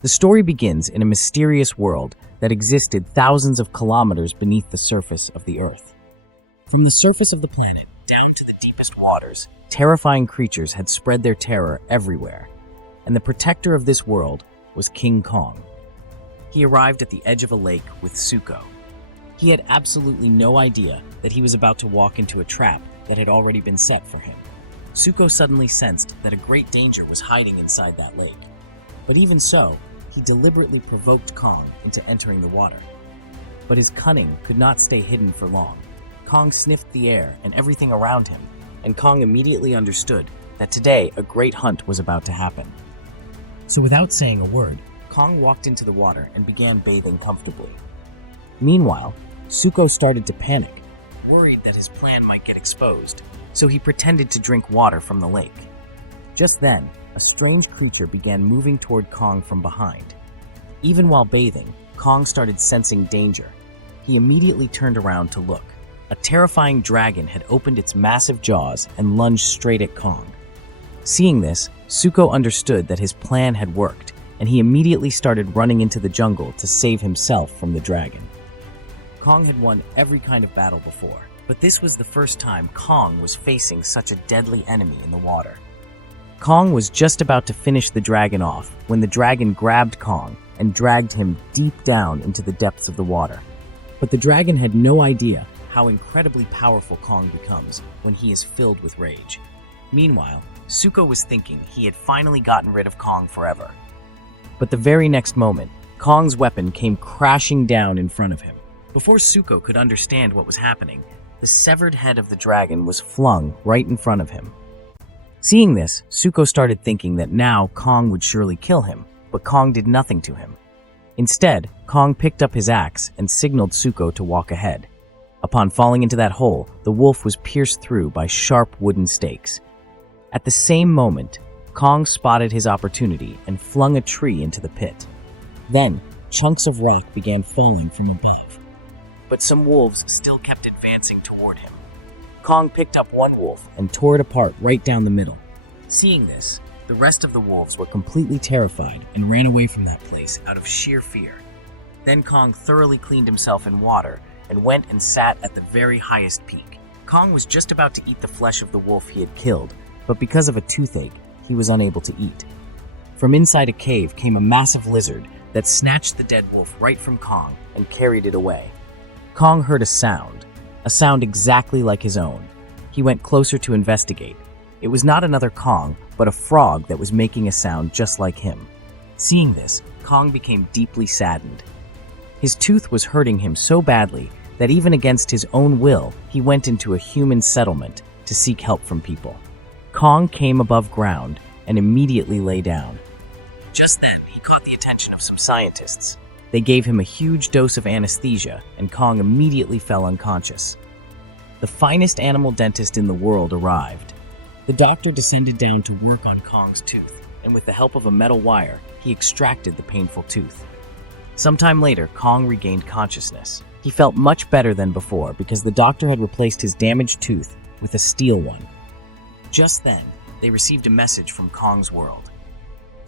The story begins in a mysterious world that existed thousands of kilometers beneath the surface of the Earth. From the surface of the planet down to the deepest waters, terrifying creatures had spread their terror everywhere, and the protector of this world was King Kong. He arrived at the edge of a lake with Zuko. He had absolutely no idea that he was about to walk into a trap that had already been set for him. Zuko suddenly sensed that a great danger was hiding inside that lake. But even so, he deliberately provoked Kong into entering the water. But his cunning could not stay hidden for long. Kong sniffed the air and everything around him, and Kong immediately understood that today a great hunt was about to happen. So without saying a word, Kong walked into the water and began bathing comfortably. Meanwhile, Zuko started to panic, worried that his plan might get exposed, so he pretended to drink water from the lake. Just then, a strange creature began moving toward Kong from behind. Even while bathing, Kong started sensing danger. He immediately turned around to look. A terrifying dragon had opened its massive jaws and lunged straight at Kong. Seeing this, Zuko understood that his plan had worked, and he immediately started running into the jungle to save himself from the dragon. Kong had won every kind of battle before, but this was the first time Kong was facing such a deadly enemy in the water. Kong was just about to finish the dragon off when the dragon grabbed Kong and dragged him deep down into the depths of the water. But the dragon had no idea how incredibly powerful Kong becomes when he is filled with rage. Meanwhile, Zuko was thinking he had finally gotten rid of Kong forever. But the very next moment, Kong's weapon came crashing down in front of him. Before Zuko could understand what was happening, the severed head of the dragon was flung right in front of him. Seeing this, Zuko started thinking that now Kong would surely kill him, but Kong did nothing to him. Instead, Kong picked up his axe and signaled Zuko to walk ahead. Upon falling into that hole, the wolf was pierced through by sharp wooden stakes. At the same moment, Kong spotted his opportunity and flung a tree into the pit. Then, chunks of rock began falling from above. But some wolves still kept advancing toward him. Kong picked up one wolf and tore it apart right down the middle. Seeing this, the rest of the wolves were completely terrified and ran away from that place out of sheer fear. Then Kong thoroughly cleaned himself in water and went and sat at the very highest peak. Kong was just about to eat the flesh of the wolf he had killed, but because of a toothache, he was unable to eat. From inside a cave came a massive lizard that snatched the dead wolf right from Kong and carried it away. Kong heard a sound exactly like his own. He went closer to investigate. It was not another Kong, but a frog that was making a sound just like him. Seeing this, Kong became deeply saddened. His tooth was hurting him so badly that even against his own will, he went into a human settlement to seek help from people. Kong came above ground and immediately lay down. Just then, he caught the attention of some scientists. They gave him a huge dose of anesthesia, and Kong immediately fell unconscious. The finest animal dentist in the world arrived. The doctor descended down to work on Kong's tooth, and with the help of a metal wire, he extracted the painful tooth. Sometime later, Kong regained consciousness. He felt much better than before because the doctor had replaced his damaged tooth with a steel one. Just then, they received a message from Kong's world.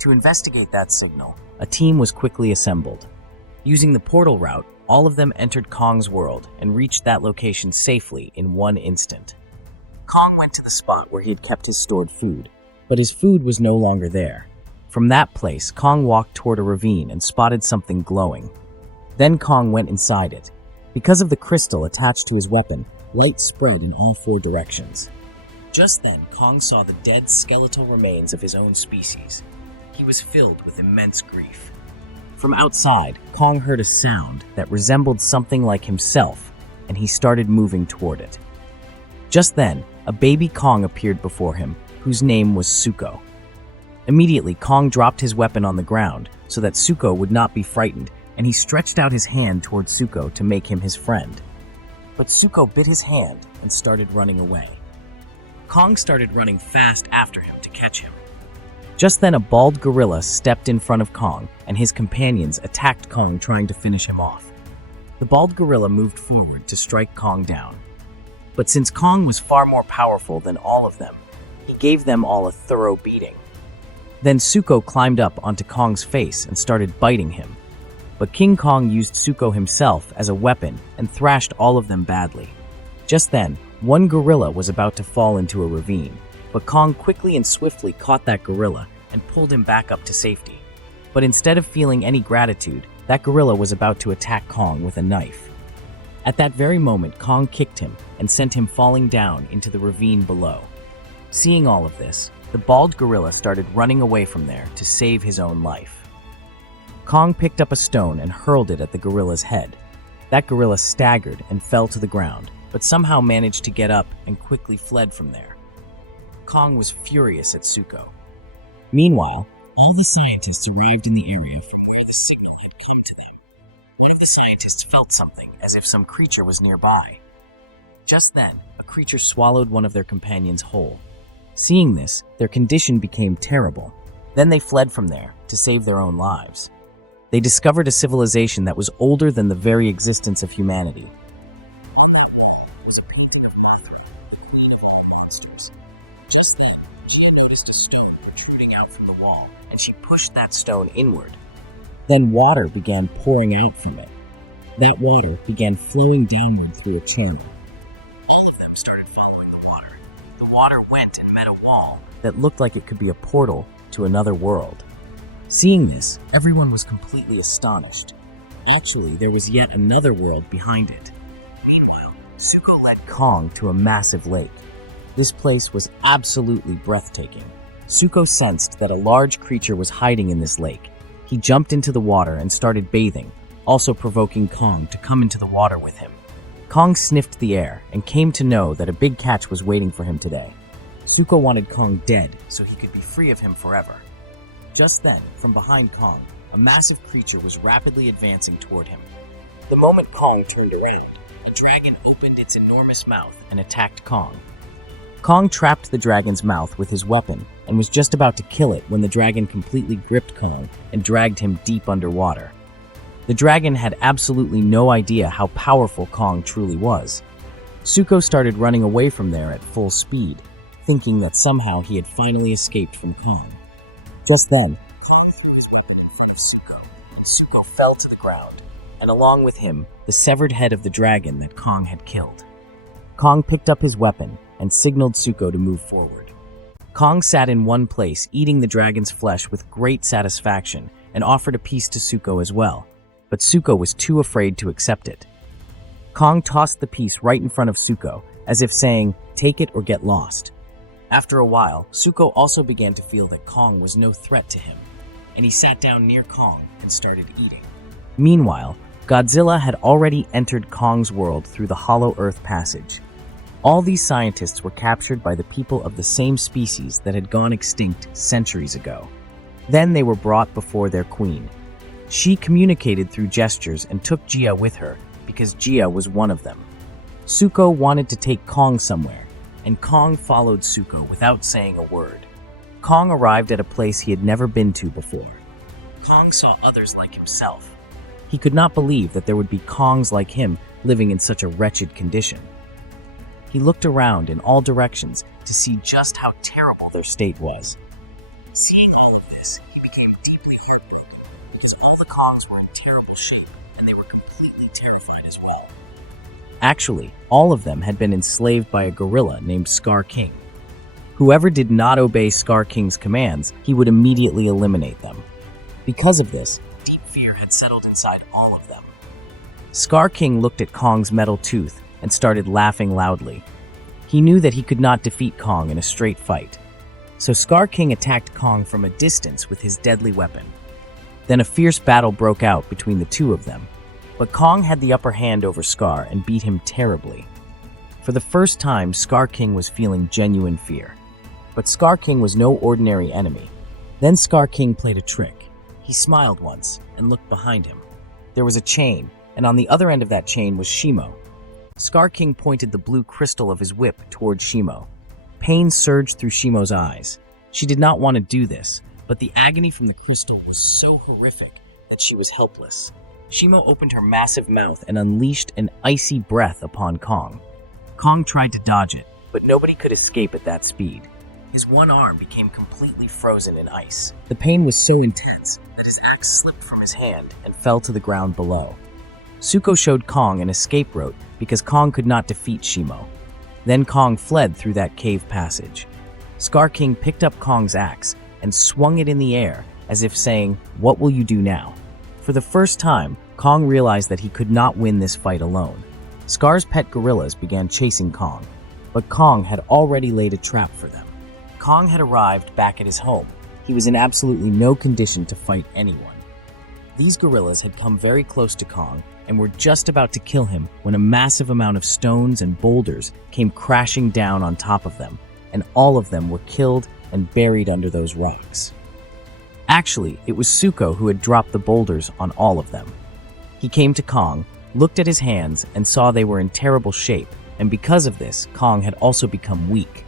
To investigate that signal, a team was quickly assembled. Using the portal route, all of them entered Kong's world and reached that location safely in one instant. Kong went to the spot where he had kept his stored food, but his food was no longer there. From that place, Kong walked toward a ravine and spotted something glowing. Then Kong went inside it. Because of the crystal attached to his weapon, light spread in all four directions. Just then, Kong saw the dead skeletal remains of his own species. He was filled with immense grief. From outside, Kong heard a sound that resembled something like himself, and he started moving toward it. Just then, a baby Kong appeared before him, whose name was Zuko. Immediately, Kong dropped his weapon on the ground so that Zuko would not be frightened, and he stretched out his hand toward Zuko to make him his friend. But Zuko bit his hand and started running away. Kong started running fast after him to catch him. Just then, a bald gorilla stepped in front of Kong, and his companions attacked Kong, trying to finish him off. The bald gorilla moved forward to strike Kong down. But since Kong was far more powerful than all of them, he gave them all a thorough beating. Then Suko climbed up onto Kong's face and started biting him. But King Kong used Suko himself as a weapon and thrashed all of them badly. Just then, one gorilla was about to fall into a ravine, but Kong quickly and swiftly caught that gorilla and pulled him back up to safety. But instead of feeling any gratitude, that gorilla was about to attack Kong with a knife. At that very moment, Kong kicked him and sent him falling down into the ravine below. Seeing all of this, the bald gorilla started running away from there to save his own life. Kong picked up a stone and hurled it at the gorilla's head. That gorilla staggered and fell to the ground, but somehow managed to get up and quickly fled from there. Kong was furious at Suko. Meanwhile, all the scientists arrived in the area from where the signal had come to them. One of the scientists felt something, as if some creature was nearby. Just then, a creature swallowed one of their companions whole. Seeing this, their condition became terrible. Then they fled from there to save their own lives. They discovered a civilization that was older than the very existence of humanity. Just then, Gia noticed a stone protruding out from the wall, and she pushed that stone inward. Then water began pouring out from it. That water began flowing downward through a channel. All of them started following the water. The water went and met a wall that looked like it could be a portal to another world. Seeing this, everyone was completely astonished. Actually, there was yet another world behind it. Meanwhile, Suko led Kong to a massive lake. This place was absolutely breathtaking. Suko sensed that a large creature was hiding in this lake. He jumped into the water and started bathing, also provoking Kong to come into the water with him. Kong sniffed the air and came to know that a big catch was waiting for him today. Suko wanted Kong dead so he could be free of him forever. Just then, from behind Kong, a massive creature was rapidly advancing toward him. The moment Kong turned around, a dragon opened its enormous mouth and attacked Kong. Kong trapped the dragon's mouth with his weapon and was just about to kill it when the dragon completely gripped Kong and dragged him deep underwater. The dragon had absolutely no idea how powerful Kong truly was. Suko started running away from there at full speed, thinking that somehow he had finally escaped from Kong. Just then, Suko fell to the ground, and along with him, the severed head of the dragon that Kong had killed. Kong picked up his weapon and signaled Suko to move forward. Kong sat in one place, eating the dragon's flesh with great satisfaction, and offered a piece to Suko as well, but Suko was too afraid to accept it. Kong tossed the piece right in front of Suko, as if saying, "Take it or get lost." After a while, Suko also began to feel that Kong was no threat to him, and he sat down near Kong and started eating. Meanwhile, Godzilla had already entered Kong's world through the Hollow Earth Passage. All these scientists were captured by the people of the same species that had gone extinct centuries ago. Then they were brought before their queen. She communicated through gestures and took Gia with her because Gia was one of them. Suko wanted to take Kong somewhere, and Kong followed Suko without saying a word. Kong arrived at a place he had never been to before. Kong saw others like himself. He could not believe that there would be Kongs like him living in such a wretched condition. He looked around in all directions to see just how terrible their state was. Seeing all of this, he became deeply heartbroken because all the Kongs were in terrible shape and they were completely terrified as well. Actually, all of them had been enslaved by a gorilla named Skar King. Whoever did not obey Skar King's commands, he would immediately eliminate them. Because of this, deep fear had settled inside all of them. Skar King looked at Kong's metal tooth and started laughing loudly. He knew that he could not defeat Kong in a straight fight. So Skar King attacked Kong from a distance with his deadly weapon. Then a fierce battle broke out between the two of them. But Kong had the upper hand over Skar and beat him terribly. For the first time, Skar King was feeling genuine fear. But Skar King was no ordinary enemy. Then Skar King played a trick. He smiled once and looked behind him. There was a chain, and on the other end of that chain was Shimo. Skar King pointed the blue crystal of his whip toward Shimo. Pain surged through Shimo's eyes. She did not want to do this, but the agony from the crystal was so horrific that she was helpless. Shimo opened her massive mouth and unleashed an icy breath upon Kong. Kong tried to dodge it, but nobody could escape at that speed. His one arm became completely frozen in ice. The pain was so intense that his axe slipped from his hand and fell to the ground below. Suko showed Kong an escape route because Kong could not defeat Shimo. Then Kong fled through that cave passage. Skar King picked up Kong's axe and swung it in the air as if saying, "What will you do now?" For the first time, Kong realized that he could not win this fight alone. Skar's pet gorillas began chasing Kong, but Kong had already laid a trap for them. Kong had arrived back at his home. He was in absolutely no condition to fight anyone. These gorillas had come very close to Kong and were just about to kill him when a massive amount of stones and boulders came crashing down on top of them, and all of them were killed and buried under those rocks. Actually, it was Suko who had dropped the boulders on all of them. He came to Kong, looked at his hands, and saw they were in terrible shape, and because of this, Kong had also become weak.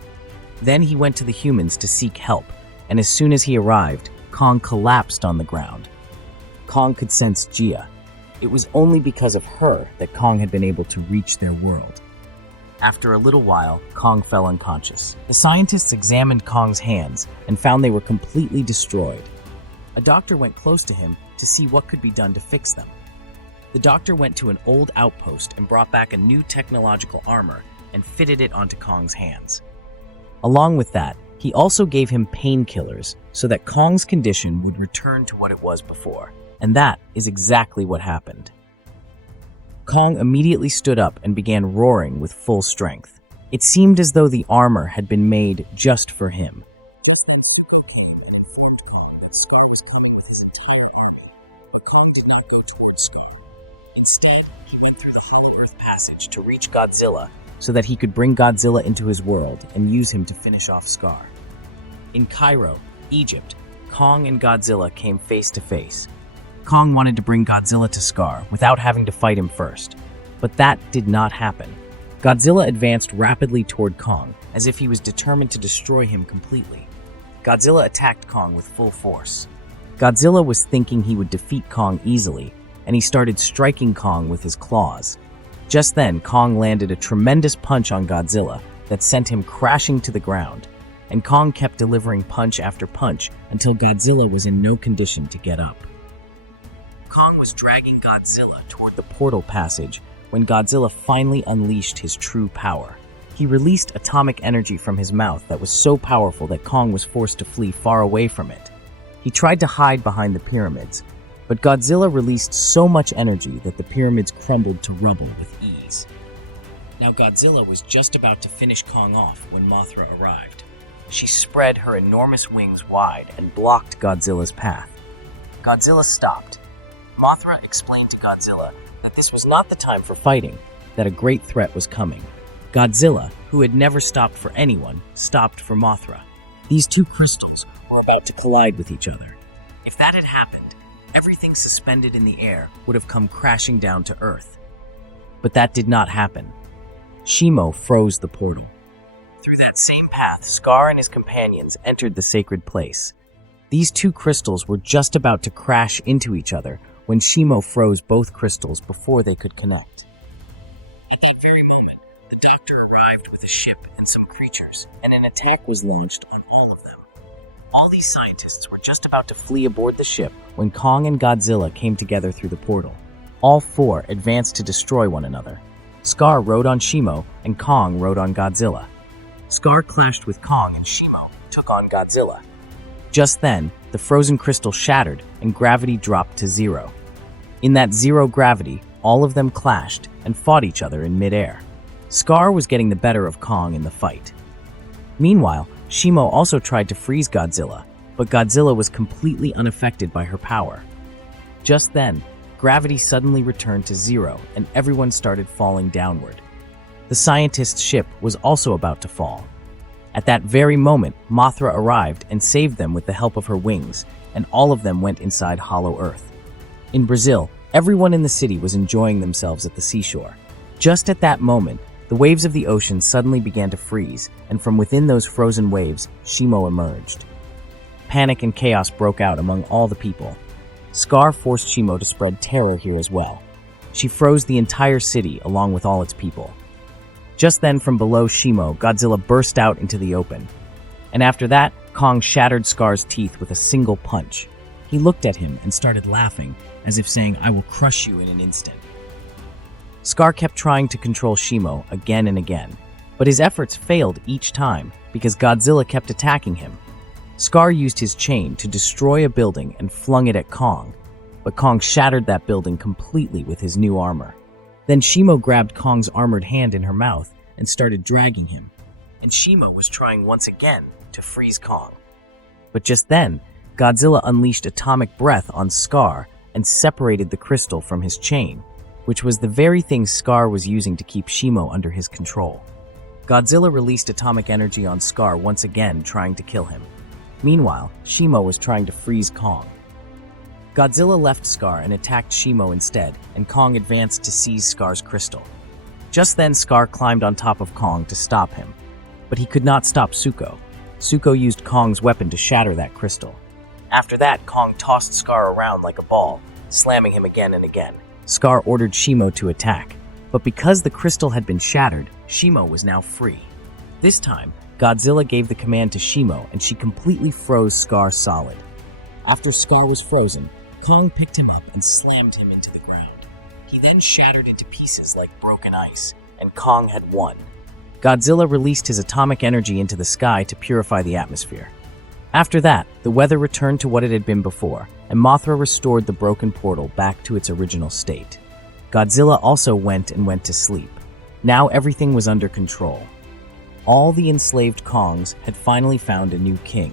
Then he went to the humans to seek help, and as soon as he arrived, Kong collapsed on the ground. Kong could sense Gia. It was only because of her that Kong had been able to reach their world. After a little while, Kong fell unconscious. The scientists examined Kong's hands and found they were completely destroyed. A doctor went close to him to see what could be done to fix them. The doctor went to an old outpost and brought back a new technological armor and fitted it onto Kong's hands. Along with that, he also gave him painkillers so that Kong's condition would return to what it was before. And that is exactly what happened. Kong immediately stood up and began roaring with full strength. It seemed as though the armor had been made just for him. Instead, he went through the Hollow Earth passage to reach Godzilla so that he could bring Godzilla into his world and use him to finish off Skar. In Cairo, Egypt, Kong and Godzilla came face to face. Kong wanted to bring Godzilla to Skar without having to fight him first, but that did not happen. Godzilla advanced rapidly toward Kong, as if he was determined to destroy him completely. Godzilla attacked Kong with full force. Godzilla was thinking he would defeat Kong easily, and he started striking Kong with his claws. Just then, Kong landed a tremendous punch on Godzilla that sent him crashing to the ground, and Kong kept delivering punch after punch until Godzilla was in no condition to get up. Kong was dragging Godzilla toward the portal passage when Godzilla finally unleashed his true power. He released atomic energy from his mouth that was so powerful that Kong was forced to flee far away from it. He tried to hide behind the pyramids, but Godzilla released so much energy that the pyramids crumbled to rubble with ease. Now Godzilla was just about to finish Kong off when Mothra arrived. She spread her enormous wings wide and blocked Godzilla's path. Godzilla stopped. Mothra explained to Godzilla that this was not the time for fighting, that a great threat was coming. Godzilla, who had never stopped for anyone, stopped for Mothra. These two crystals were about to collide with each other. If that had happened, everything suspended in the air would have come crashing down to Earth. But that did not happen. Shimo froze the portal. Through that same path, Skar and his companions entered the sacred place. These two crystals were just about to crash into each other when Shimo froze both crystals before they could connect. At that very moment, the doctor arrived with a ship and some creatures, and an attack was launched on all of them. All these scientists were just about to flee aboard the ship when Kong and Godzilla came together through the portal. All four advanced to destroy one another. Skar rode on Shimo, and Kong rode on Godzilla. Skar clashed with Kong, and Shimo took on Godzilla. Just then, the frozen crystal shattered and gravity dropped to zero. In that zero gravity, all of them clashed and fought each other in midair. Skar was getting the better of Kong in the fight. Meanwhile, Shimo also tried to freeze Godzilla, but Godzilla was completely unaffected by her power. Just then, gravity suddenly returned to zero and everyone started falling downward. The scientist's ship was also about to fall. At that very moment, Mothra arrived and saved them with the help of her wings, and all of them went inside Hollow Earth. In Brazil, everyone in the city was enjoying themselves at the seashore. Just at that moment, the waves of the ocean suddenly began to freeze, and from within those frozen waves, Shimo emerged. Panic and chaos broke out among all the people. Skar forced Shimo to spread terror here as well. She froze the entire city along with all its people. Just then, from below Shimo, Godzilla burst out into the open. And after that, Kong shattered Skar's teeth with a single punch. He looked at him and started laughing, as if saying, "I will crush you in an instant." Skar kept trying to control Shimo again and again, but his efforts failed each time because Godzilla kept attacking him. Skar used his chain to destroy a building and flung it at Kong, but Kong shattered that building completely with his new armor. Then Shimo grabbed Kong's armored hand in her mouth and started dragging him, and Shimo was trying once again to freeze Kong. But just then, Godzilla unleashed atomic breath on Skar and separated the crystal from his chain, which was the very thing Skar was using to keep Shimo under his control. Godzilla released atomic energy on Skar once again, trying to kill him. Meanwhile, Shimo was trying to freeze Kong. Godzilla left Skar and attacked Shimo instead, and Kong advanced to seize Skar's crystal. Just then, Skar climbed on top of Kong to stop him, but he could not stop Zuko. Zuko used Kong's weapon to shatter that crystal. After that, Kong tossed Skar around like a ball, slamming him again and again. Skar ordered Shimo to attack, but because the crystal had been shattered, Shimo was now free. This time, Godzilla gave the command to Shimo and she completely froze Skar solid. After Skar was frozen, Kong picked him up and slammed him into the ground. He then shattered into pieces like broken ice, and Kong had won. Godzilla released his atomic energy into the sky to purify the atmosphere. After that, the weather returned to what it had been before, and Mothra restored the broken portal back to its original state. Godzilla also went to sleep. Now everything was under control. All the enslaved Kongs had finally found a new king,